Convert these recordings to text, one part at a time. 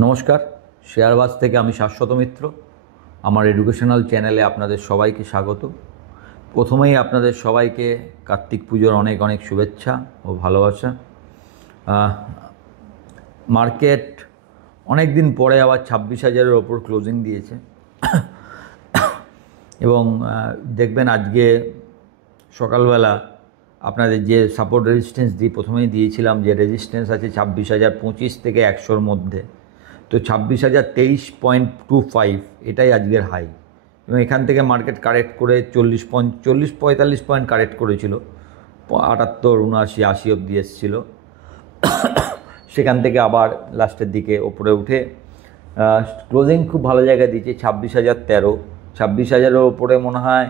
নমস্কার, শেয়ারবাজ থেকে আমি শাশ্বত মিত্র। আমার এডুকেশনাল চ্যানেলে আপনাদের সবাইকে স্বাগত। প্রথমেই আপনাদের সবাইকে কার্তিক পুজোর অনেক অনেক শুভেচ্ছা ও ভালোবাসা। মার্কেট অনেক দিন পরে আবার 26,000-এর ওপর ক্লোজিং দিয়েছে এবং দেখবেন আজকে সকালবেলা আপনাদের যে সাপোর্ট রেজিস্ট্যান্স প্রথমেই দিয়েছিলাম, যে রেজিস্ট্যান্স আছে 26,025 থেকে 100-র মধ্যে, তো 26,023.25 এটাই আজকের হাই। এবং এখান থেকে মার্কেট কারেক্ট করে 40-45 পয়েন্ট কারেক্ট করেছিল, 78, 79, 80 অবধি এসেছিল। সেখান থেকে আবার লাস্টের দিকে ওপরে উঠে ক্লোজিং খুব ভালো জায়গায় দিয়েছে 26,013। 26,000-এর ওপরে মনে হয়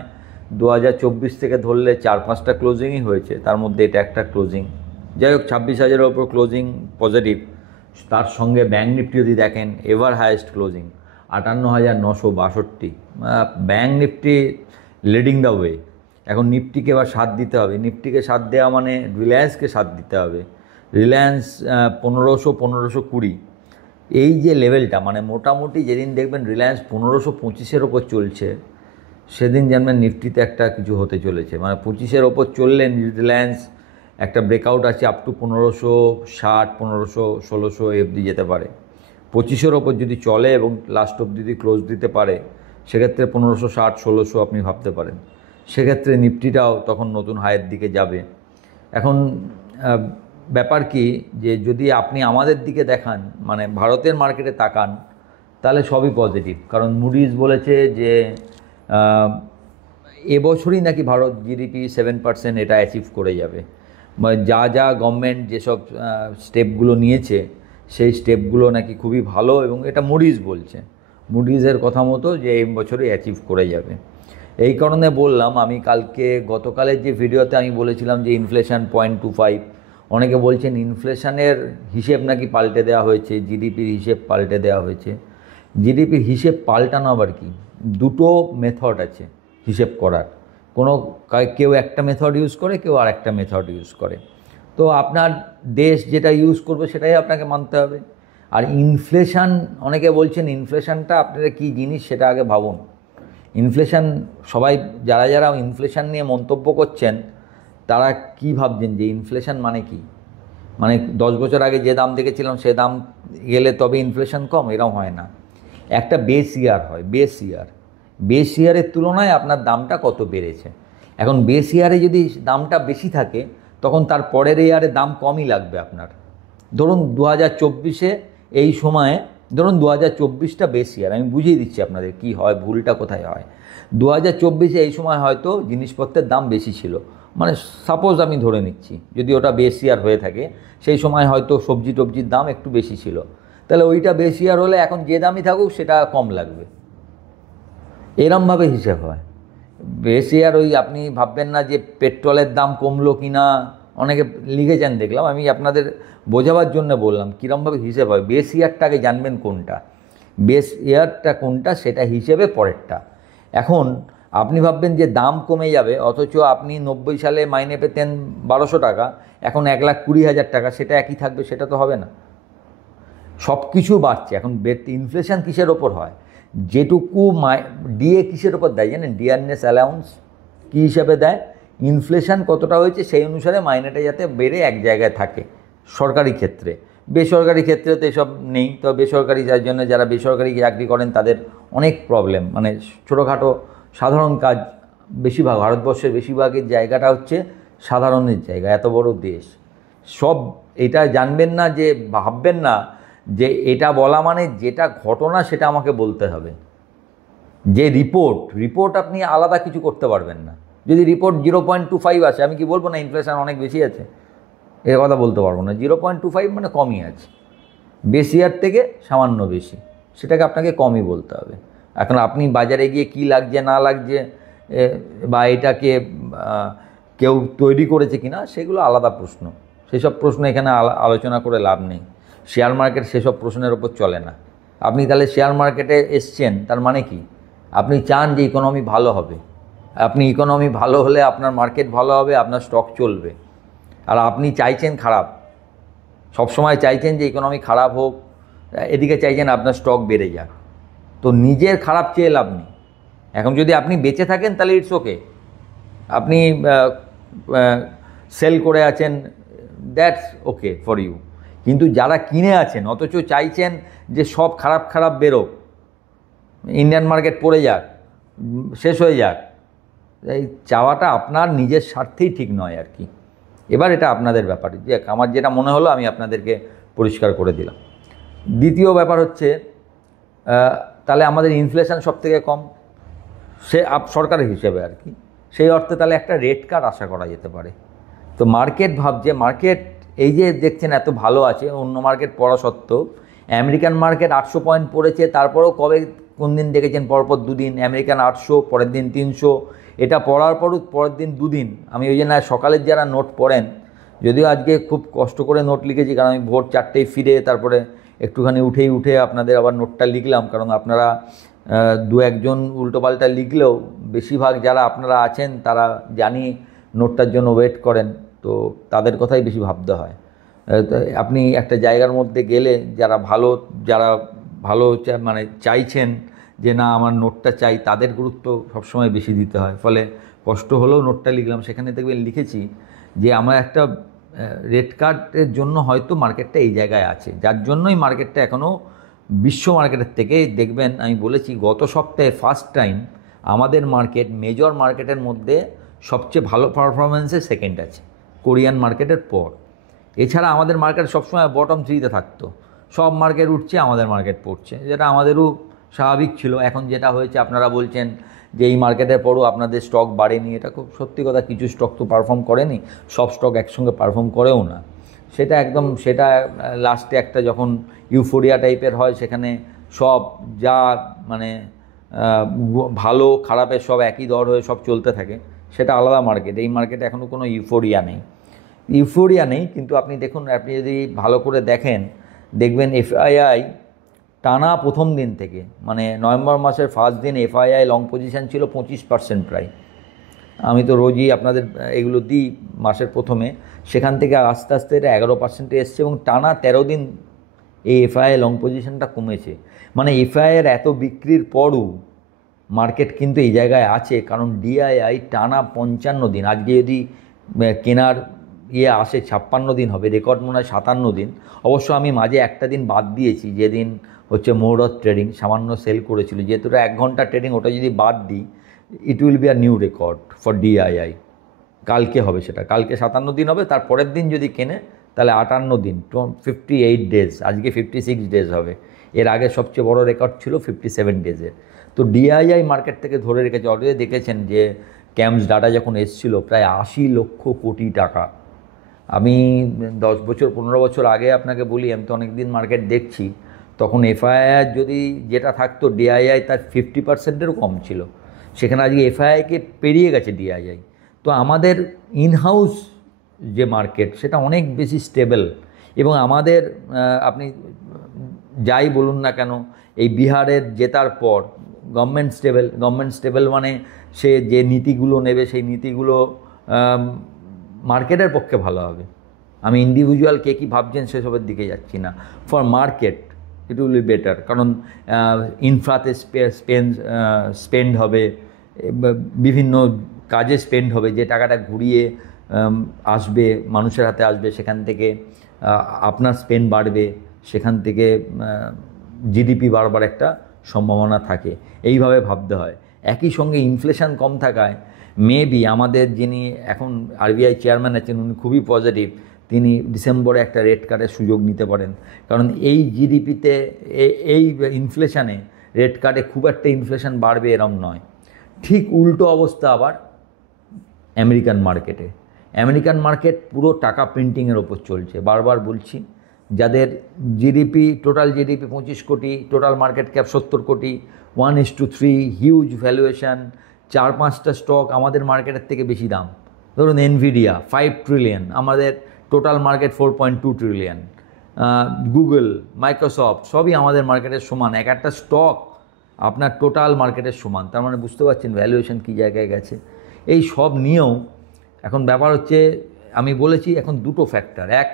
2024 থেকে ধরলে 4-5টা ক্লোজিংই হয়েছে, তার মধ্যে এটা একটা ক্লোজিং। যাই হোক, 26,000-এর ওপর ক্লোজিং পজিটিভ। তার সঙ্গে ব্যাঙ্ক নিফটি যদি দেখেন, ever highest closing 58,962। Bank Nifty leading the way. এখন নিফটিকে এবার সাথ দিতে হবে। নিফটিকে সাথ দেওয়া মানে রিলায়েন্সকে সাথ দিতে হবে। রিলায়েন্স 1500-1520 এই যে লেভেলটা, মানে মোটামুটি যেদিন দেখবেন রিলায়েন্স 1525-এর ওপর চলছে, সেদিন জানবেন নিফটিতে একটা কিছু হতে চলেছে। মানে 25-এর ওপর চললে রিলায়েন্স একটা ব্রেকআউট আছে আপ টু 1560, 1500-1600 অবধি যেতে পারে। 25-এর ওপর যদি চলে এবং লাস্ট অবধি যদি ক্লোজ দিতে পারে, সেক্ষেত্রে 1560-1600 আপনি ভাবতে পারেন। সেক্ষেত্রে নিফটিটাও তখন নতুন হাইয়ের দিকে যাবে। এখন ব্যাপার কি, যে যদি আপনি আমাদের দিকে দেখান, মানে ভারতের মার্কেটে তাকান, তাহলে সবই পজিটিভ। কারণ মুডিজ বলেছে যে এবছরই নাকি ভারত জিডিপি 7% এটা অ্যাচিভ করে যাবে। যা যা গভর্নমেন্ট যেসব স্টেপগুলো নিয়েছে, সেই স্টেপগুলো নাকি খুবই ভালো, এবং এটা মুডিজ বলছে। মুডিজের কথা মতো যে এই বছরই অ্যাচিভ করে যাবে। এই কারণে বললাম, আমি গতকালের যে ভিডিওতে আমি বলেছিলাম যে ইনফ্লেশন 0.25, অনেকে বলছেন ইনফ্লেশনের হিসেব নাকি পাল্টে দেওয়া হয়েছে, জিডিপির হিসেব পাল্টে দেওয়া হয়েছে। জিডিপির হিসেব পাল্টানো আবার কি? দুটো মেথড আছে হিসেব করার। কেউ একটা মেথড ইউজ করে, কেউ আর একটা মেথড ইউজ করে। তো আপনার দেশ যেটা ইউজ করবে সেটাই আপনাকে মানতে হবে। আর ইনফ্লেশন, অনেকে বলছেন ইনফ্লেশনটা আপনারা কী জিনিস সেটা আগে ভাবুন। ইনফ্লেশন, সবাই যারা ইনফ্লেশন নিয়ে মন্তব্য করছেন, তারা কি ভাবছেন যে ইনফ্লেশন মানে কি? মানে 10 বছর আগে যে দাম দেখেছিলাম সে দাম গেলে তবে ইনফ্লেশন কম? এরকম হয় না। একটা বেস ইয়ার হয়, বেস ইয়ারের তুলনায় আপনার দামটা কত বেড়েছে। এখন বেস ইয়ারে যদি দামটা বেশি থাকে, তখন তার পরের ইয়ারে দাম কমই লাগবে আপনার। ধরুন 2024-এ এই সময়ে, ধরুন 2024টা বেস ইয়ার, আমি বুঝিয়ে দিচ্ছি আপনাদের কি হয়, ভুলটা কোথায় হয়। 2024-এ এই সময় হয়তো জিনিসপত্রের দাম বেশি ছিল, মানে সাপোজ আমি ধরে নিচ্ছি, যদি ওটা বেস ইয়ার হয়ে থাকে, সেই সময় হয়তো সবজির দাম একটু বেশি ছিল, তাহলে ওইটা বেস ইয়ার হলে এখন যে দামই থাকুক সেটা কম লাগবে। এরমভাবে হিসেব হয় বেস ইয়ার। ওই আপনি ভাববেন না যে পেট্রোলের দাম কমলো কি না, অনেকে লিখেছেন দেখলাম, আমি আপনাদের বোঝাবার জন্য বললাম কীরমভাবে হিসেব হয়। বেস ইয়ারটাকে জানবেন কোনটা, বেস ইয়ারটা কোনটা সেটা হিসেবে পরেরটা। এখন আপনি ভাববেন যে দাম কমে যাবে, অথচ আপনি 90 সালে মাইনে পেতেন 1200 টাকা, এখন 1,20,000 টাকা, সেটা একই থাকবে? সেটা তো হবে না। সব কিছু বাড়ছে। এখন ইনফ্লেশন কিসের ওপর হয়? যেটুকু ডিএ কিসের ওপর দেয় জানেন? ডিয়ারনেস অ্যালাউন্স কী হিসাবে দেয়? ইনফ্লেশন কতটা হয়েছে সেই অনুসারে মাইনেটা যাতে বেড়ে এক জায়গায় থাকে সরকারি ক্ষেত্রে। বেসরকারি ক্ষেত্রে তো এসব নেই। তো বেসরকারি, যার জন্য যারা বেসরকারি চাকরি করেন তাদের অনেক প্রবলেম, মানে ছোটোখাটো সাধারণ কাজ, বেশিরভাগ ভারতবর্ষের বেশিরভাগের জায়গাটা হচ্ছে সাধারণের জায়গা, এত বড় দেশ। সব এটা জানবেন না, যে ভাববেন না যে এটা বলা মানে যেটা ঘটনা সেটা আমাকে বলতে হবে। যে রিপোর্ট আপনি আলাদা কিছু করতে পারবেন না। যদি রিপোর্ট 0.25 আসে, আমি কি বলবো না ইনফ্লেশন অনেক বেশি আছে? এর কথা বলতে পারবো না। 0.25 মানে কমই আছে, বেস ইয়ার থেকে সামান্য বেশি, সেটাকে আপনাকে কমই বলতে হবে। এখন আপনি বাজারে গিয়ে কী লাগছে না লাগছে, বা এটাকে কেউ তৈরি করেছে কি না, সেগুলো আলাদা প্রশ্ন। সেসব প্রশ্ন এখানে আলোচনা করে লাভ নেই। শেয়ার মার্কেট সেসব প্রশ্নের ওপর চলে না। আপনি তাহলে শেয়ার মার্কেটে এসছেন, তার মানে কি? আপনি চান যে ইকোনমি ভালো হবে। আপনি ইকোনমি ভালো হলে আপনার মার্কেট ভালো হবে, আপনার স্টক চলবে। আর আপনি চাইছেন খারাপ, সবসময় চাইছেন যে ইকোনমি খারাপ হোক, এদিকে চাইছেন আপনার স্টক বেড়ে যাক। তো নিজের খারাপ চেয়ে লাভ নেই। এখন যদি আপনি বেঁচে থাকেন তাহলে ইটস ওকে, আপনি সেল করে আছেন, দ্যাটস ওকে ফর ইউ। কিন্তু যারা কিনে আছেন অথচ চাইছেন যে সব খারাপ খারাপ বেরোক, ইন্ডিয়ান মার্কেট পড়ে যাক, শেষ হয়ে যাক, এই চাওয়াটা আপনার নিজের স্বার্থেই ঠিক নয় আর কি। এবার এটা আপনাদের ব্যাপারে, যে আমার যেটা মনে হলো আমি আপনাদেরকে পরিষ্কার করে দিলাম। দ্বিতীয় ব্যাপার হচ্ছে, তাহলে আমাদের ইনফ্লেশন সব থেকে কম, সে সরকারের হিসেবে আর কি, সেই অর্থে তাহলে একটা রেট কাট আশা করা যেতে পারে। তো মার্কেট ভাবছে, মার্কেট এই যে দেখছেন এত ভালো আছে, অন্য মার্কেট পড়া সত্ত্বেও আমেরিকান মার্কেট 800 পয়েন্ট পড়েছে, তারপরেও কবে কোন দিন দেখেছেন পরপর দুদিন আমেরিকান 800, পরের দিন 300, এটা পড়ার পরও পরের দিন দুদিন। আমি ওই জন্য সকালের যারা নোট পড়েন, যদিও আজকে খুব কষ্ট করে নোট লিখেছি, কারণ আমি ভোর 4টেয় ফিরে তারপরে একটুখানি উঠে আপনাদের আবার নোটটা লিখলাম, কারণ আপনারা দু একজন উল্টোপাল্টা লিখলেও বেশিরভাগ যারা আপনারা আছেন তারা জানি নোটটার জন্য ওয়েট করেন, তো তাদের কথাই বেশি ভাবতে হয়। আপনি একটা জায়গার মধ্যে গেলে যারা ভালো মানে চাইছেন যে না আমার নোটটা চাই, তাদের গুরুত্ব সবসময় বেশি দিতে হয়। ফলে কষ্ট হলেও নোটটা লিখলাম, সেখানে দেখবেন লিখেছি যে আমার একটা রেড কার্ডের জন্য হয়তো মার্কেটটা এই জায়গায় আছে, যার জন্যই মার্কেটটা এখনও বিশ্ব মার্কেটের থেকে দেখবেন, আমি বলেছি গত সপ্তাহে ফার্স্ট টাইম আমাদের মার্কেট মেজর মার্কেটের মধ্যে সবচেয়ে ভালো পারফরমেন্সে সেকেন্ড আছে কোরিয়ান মার্কেটের পর। এছাড়া আমাদের মার্কেট সবসময় বটম 3তে থাকতো, সব মার্কেট উঠছে আমাদের মার্কেট পড়ছে, যেটা আমাদেরও স্বাভাবিক ছিল। এখন যেটা হয়েছে আপনারা বলছেন যে এই মার্কেটের পরও আপনাদের স্টক বাড়েনি, এটা খুব সত্যি কথা, কিছু স্টক তো পারফর্ম করেনি, সব স্টক একসঙ্গে পারফর্ম করেও না। সেটা লাস্টে একটা যখন ইউফোরিয়া টাইপের হয়, সেখানে সব যা মানে ভালো খারাপের সব একই দর হয়ে সব চলতে থাকে, সেটা আলাদা মার্কেট। এই মার্কেটে এখনও কোনো ইউফোরিয়া নেই। কিন্তু আপনি দেখুন, আপনি যদি ভালো করে দেখেন দেখবেন এফআইআই টানা প্রথম দিন থেকে, মানে নভেম্বর মাসের ফার্স্ট দিন এফআইআই লং পজিশন ছিল 25% প্রায়। আমি তো রোজই আপনাদের এগুলো দিই মাসের প্রথমে, সেখান থেকে আস্তে আস্তে এটা 11% এসছে, এবং টানা 13 দিন এই এফআইআই লং পজিশনটা কমেছে। মানে এফআইআইয়ের এত বিক্রির পরও মার্কেট কিন্তু এই জায়গায় আছে, কারণ ডিআইআই টানা 55 দিন, আজকে যদি কেনার আসে 56 দিন হবে, রেকর্ড মনে হয় 57 দিন। অবশ্য আমি মাঝে একটা দিন বাদ দিয়েছি, যেদিন হচ্ছে মুহূর্ত ট্রেডিং সামান্য সেল করেছিল, যেহেতু 1 ঘন্টা ট্রেডিং, ওটা যদি বাদ দিই it will be a new record for DII. কালকে হবে সেটা, কালকে 57 দিন হবে, তার পরের দিন যদি কেনে তাহলে 58 দিন, 58 ডেজ, আজকে 56 ডেজ হবে। এর আগে সবচেয়ে বড় রেকর্ড ছিল 57 ডেজের। তো ডিআইআই মার্কেট থেকে ধরে রেখেছে। অলরেডি দেখেছেন যে ক্যাম্পস ডাটা যখন এসেছিলো প্রায় 80 লক্ষ কোটি টাকা। আমি 10 বছর 15 বছর আগে আপনাকে বলি, আমি তো অনেক দিন মার্কেট দেখছি, তখন এফআইআই যদি যেটা থাকতো ডিআইআই তার 50%-এরও কম ছিল, সেখানে আজকে এফআইআইকে পেরিয়ে গেছে ডিআইআই। তো আমাদের ইনহাউস যে মার্কেট সেটা অনেক বেশি স্টেবল, এবং আমাদের আপনি যাই বলুন না কেন, এই বিহারের জেতার পর গভর্নমেন্ট স্টেবল মানে সে যে নীতিগুলো নেবে সেই নীতিগুলো মার্কেটের পক্ষে ভালো হবে। আমি ইন্ডিভিজুয়াল কে কী ভাবছেন সেসবের দিকে যাচ্ছি না। For market it will be better, কারণ ইনফ্রাতে স্পেন্ড হবে, বিভিন্ন কাজে স্পেন্ড হবে, যে টাকাটা ঘুরিয়ে আসবে মানুষের হাতে আসবে, সেখান থেকে আপনার স্পেন্ড বাড়বে, সেখান থেকে জিডিপি বাড়বার একটা সম্ভাবনা থাকে। এইভাবে ভাবতে হয়। একই সঙ্গে ইনফ্লেশন কম থাকায় মেবি আমাদের যিনি এখন আরবিআই চেয়ারম্যান আছেন উনি খুবই পজিটিভ, তিনি ডিসেম্বরে একটা রেট কাটের সুযোগ নিতে পারেন, কারণ এই জিডিপিতে এই ইনফ্লেশনে রেট কাটে খুব একটা ইনফ্লেশন বাড়বে এরম নয়। ঠিক উল্টো অবস্থা আবার আমেরিকান মার্কেট পুরো টাকা প্রিন্টিংয়ের ওপর চলছে। বারবার বলছি, যাদের টোটাল জিডিপি 25 কোটি, টোটাল মার্কেট ক্যাপ 70 কোটি, 1:3 হিউজ ভ্যালুয়েশন, 4-5টা স্টক আমাদের মার্কেটের থেকে বেশি দাম। ধরুন এনভিডিয়া 5 ট্রিলিয়ন, আমাদের total market 4.2 trillion, Google, Microsoft সবই আমাদের মার্কেটের সমান, একটা স্টক আপনার টোটাল মার্কেটের সমান। তার মানে বুঝতে পারছেন ভ্যালুয়েশন কী জায়গায় গেছে। এই সব নিয়েও এখন ব্যাপার হচ্ছে, আমি বলেছি এখন দুটো ফ্যাক্টর। এক,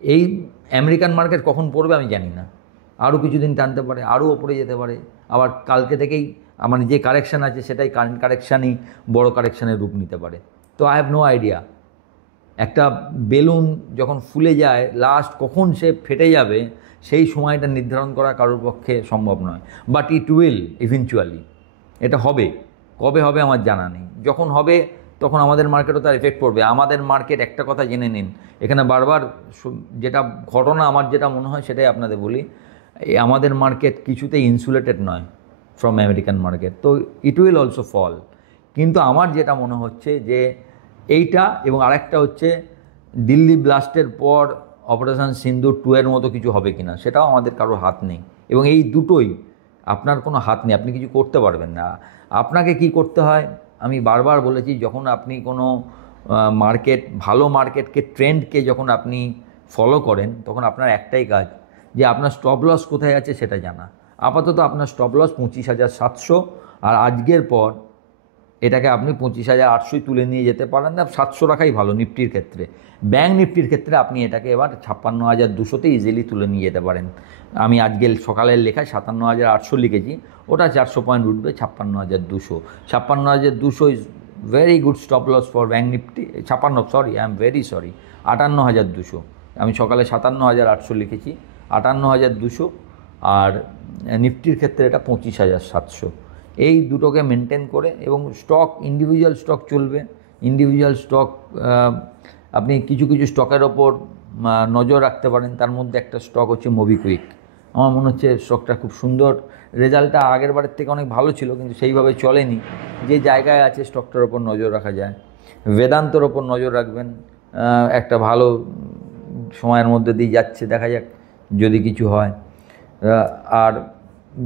এই আমেরিকান মার্কেট কখন পড়বে আমি জানি না, আরও কিছুদিন টানতে পারে, আরও ওপরে যেতে পারে, আবার কালকে থেকেই মানে যে কারেকশান আছে সেটাই কারেন্ট কারেকশানই বড় কারেকশানের রূপ নিতে পারে। তো আই হ্যাভ নো আইডিয়া। একটা বেলুন যখন ফুলে যায় লাস্ট কখন সে ফেটে যাবে সেই সময়টা নির্ধারণ করা কারোর পক্ষে সম্ভব নয়, বাট ইট উইল ইভেনচুয়ালি। এটা হবে, কবে হবে আমার জানা নেই। যখন হবে তখন আমাদের মার্কেটও তার এফেক্ট পড়বে। আমাদের মার্কেট, একটা কথা জেনে নিন, এখানে বারবার যেটা ঘটনা আমার যেটা মনে হয় সেটাই আপনাদের বলি, আমাদের মার্কেট কিছুতেই ইনসুলেটেড নয় ফ্রম আমেরিকান মার্কেট। তো ইট উইল অলসো ফল। কিন্তু আমার যেটা মনে হচ্ছে যে এইটা এবং আরেকটা হচ্ছে দিল্লি ব্লাস্টের পর অপারেশন সিন্দুর 2 এর মতো কিছু হবে কিনা, সেটাও আমাদের কারোর হাত নেই। এবং এই দুটোই আপনার কোনো হাত নেই, আপনি কিছু করতে পারবেন না। আপনাকে কি করতে হয় আমি বারবার বলেছি, যখন আপনি কোনো মার্কেট, ভালো মার্কেটকে, ট্রেন্ডকে যখন আপনি ফলো করেন তখন আপনার একটাই কাজ, যে আপনার স্টপ লস কোথায় আছে সেটা জানা। আপাতত আপনার স্টপ লস 25,700, আর আজকের পর এটাকে আপনি 25,800 তুলে নিয়ে যেতে পারেন না, 700 রাখাই ভালো নিফটির ক্ষেত্রে। ব্যাঙ্ক নিফটির ক্ষেত্রে আপনি এটাকে এবার 56,200-তে ইজিলি তুলে নিয়ে যেতে পারেন। আমি আজকে সকালের লেখায় 57,800 লিখেছি, ওটা 400 পয়েন্ট উঠবে 56,200। 56,200 is very good stop loss for Bank Nifty. 58,200। আমি সকালে 57,800 লিখেছি, 58,200। আর নিফটির ক্ষেত্রে এটা 25,700। এই দুটোকে মেনটেন করে, এবং স্টক, ইন্ডিভিজুয়াল স্টক চলবে। ইন্ডিভিজুয়াল স্টক আপনি কিছু কিছু স্টকের ওপর নজর রাখতে পারেন। তার মধ্যে একটা স্টক হচ্ছে মোবিকুইক। আমার মনে হচ্ছে স্টকটা খুব সুন্দর, রেজাল্টটা আগের বারের থেকে অনেক ভালো ছিল কিন্তু সেইভাবে চলেনি। যে জায়গায় আছে স্টকটার ওপর নজর রাখা যায়। বেদান্তর ওপর নজর রাখবেন, একটা ভালো সময়ের মধ্যে দিয়ে যাচ্ছে, দেখা যাক যদি কিছু হয়। আর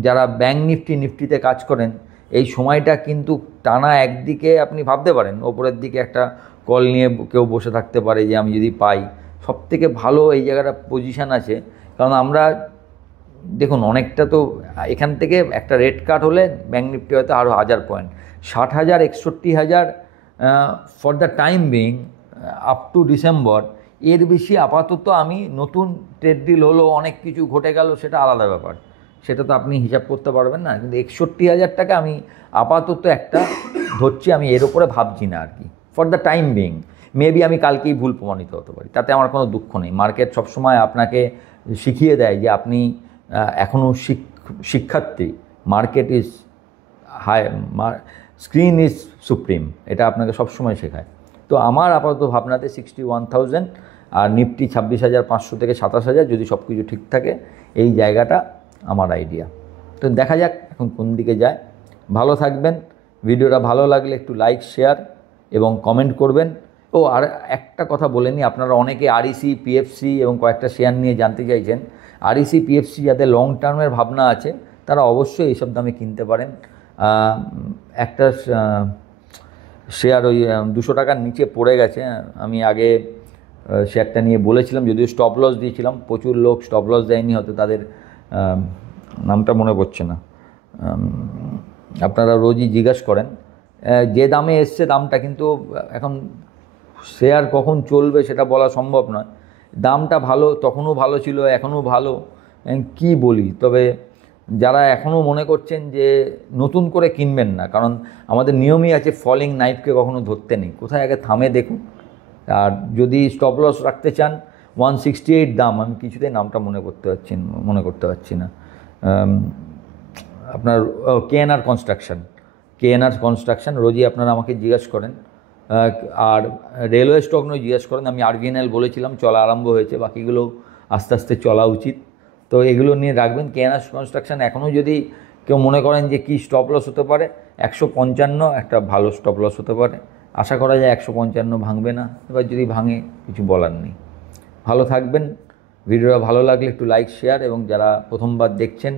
যারা ব্যাঙ্ক নিফটিতে কাজ করেন, এই সময়টা কিন্তু টানা একদিকে আপনি ভাবতে পারেন, ওপরের দিকে একটা কল নিয়ে কেউ বসে থাকতে পারে যে আমি যদি পাই। সবথেকে ভালো এই জায়গাটা পজিশান আছে, কারণ আমরা দেখুন অনেকটা তো এখান থেকে একটা রেড কাট হলে ব্যাঙ্ক নিফটি হয়তো আরও 1000 point, 60,000, 61,000 for the time being up to December. এর বেশি আপাতত আমি, নতুন ট্রেড ডিল হলো, অনেক কিছু ঘটে গেল, সেটা আলাদা ব্যাপার, সেটা তো আপনি হিসাব করতে পারবেন না। কিন্তু 61,000 টাকা আমি আপাতত একটা ধরছি, আমি এর ওপরে ভাবছি না আর কি, for the time being. Maybe আমি কালকেই ভুল প্রমাণিত হতে পারি, তাতে আমার কোনো দুঃখ নেই। মার্কেট সবসময় আপনাকে শিখিয়ে দেয় যে আপনি এখনও শিক্ষার্থী। Market is high, screen is supreme, এটা আপনাকে সবসময় শেখায়। তো আমার আপাতত ভাবনাতে 61,000, আর নিফটি 26,500 থেকে 27,000, যদি সব কিছু ঠিক থাকে, এই জায়গাটা আমার আইডিয়া। তো দেখা যাক এখন কোন দিকে যায়। ভালো থাকবেন। ভিডিওটা ভালো লাগলে একটু লাইক, শেয়ার এবং কমেন্ট করবেন। ও আর একটা কথা বলে নিই, আপনারা অনেকে আরইসি, পিএফসি এবং কয়েকটা শেয়ার নিয়ে জানতে চাইছেন। আরইসি, পিএফসি যাদের লং টার্মের ভাবনা আছে তারা অবশ্যই এইসব দামে কিনতে পারেন। একটা শেয়ার ওই 200 টাকার নিচে পড়ে গেছে। আমি আগে শেয়ারটা নিয়ে বলেছিলাম, যদিও স্টপ লস দিয়েছিলাম, প্রচুর লোক স্টপ লস দেয়নি, হয়তো তাদের নামটা মনে পড়ছে না। আপনারা রোজই জিজ্ঞাসা করেন যে দামে এসছে দামটা, কিন্তু এখন শেয়ার কখন চলবে সেটা বলা সম্ভব নয়। দামটা ভালো, তখনও ভালো ছিল, এখনও ভালো, কি বলি। তবে যারা এখনও মনে করছেন যে নতুন করে কিনবেন না, কারণ আমাদের নিয়মই আছে ফলিং নাইফকে কখনো ধরতে নেই, কোথায় আগে থামে দেখুন। আর যদি স্টপ লস রাখতে চান, 168 দাম, আমি কিছুতেই নামটা মনে করতে পারছি না। আপনার কেএনআর কনস্ট্রাকশন, রোজই আপনারা আমাকে জিজ্ঞাসা করেন। আর রেলওয়ে স্টক নিয়ে জিজ্ঞাসা করেন। আমি আরবিএনএল বলেছিলাম, চলা আরম্ভ হয়েছে, বাকিগুলো আস্তে আস্তে চলা উচিত। তো এগুলো নিয়ে রাখবেন। কেএনআর কনস্ট্রাকশন এখনও যদি কেউ মনে করেন যে কী স্টপ লস হতে পারে, 155 একটা ভালো স্টপ লস হতে পারে। আশা করা যায় 155 ভাঙবে না, এবার যদি ভাঙে কিছু বলার নেই। ভালো থাকবেন। ভিডিওটা ভালো লাগলে একটু লাইক, শেয়ার, এবং যারা প্রথমবার দেখছেন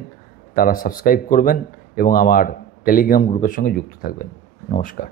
তারা সাবস্ক্রাইব করবেন এবং আমার টেলিগ্রাম গ্রুপের সঙ্গে যুক্ত থাকবেন। নমস্কার।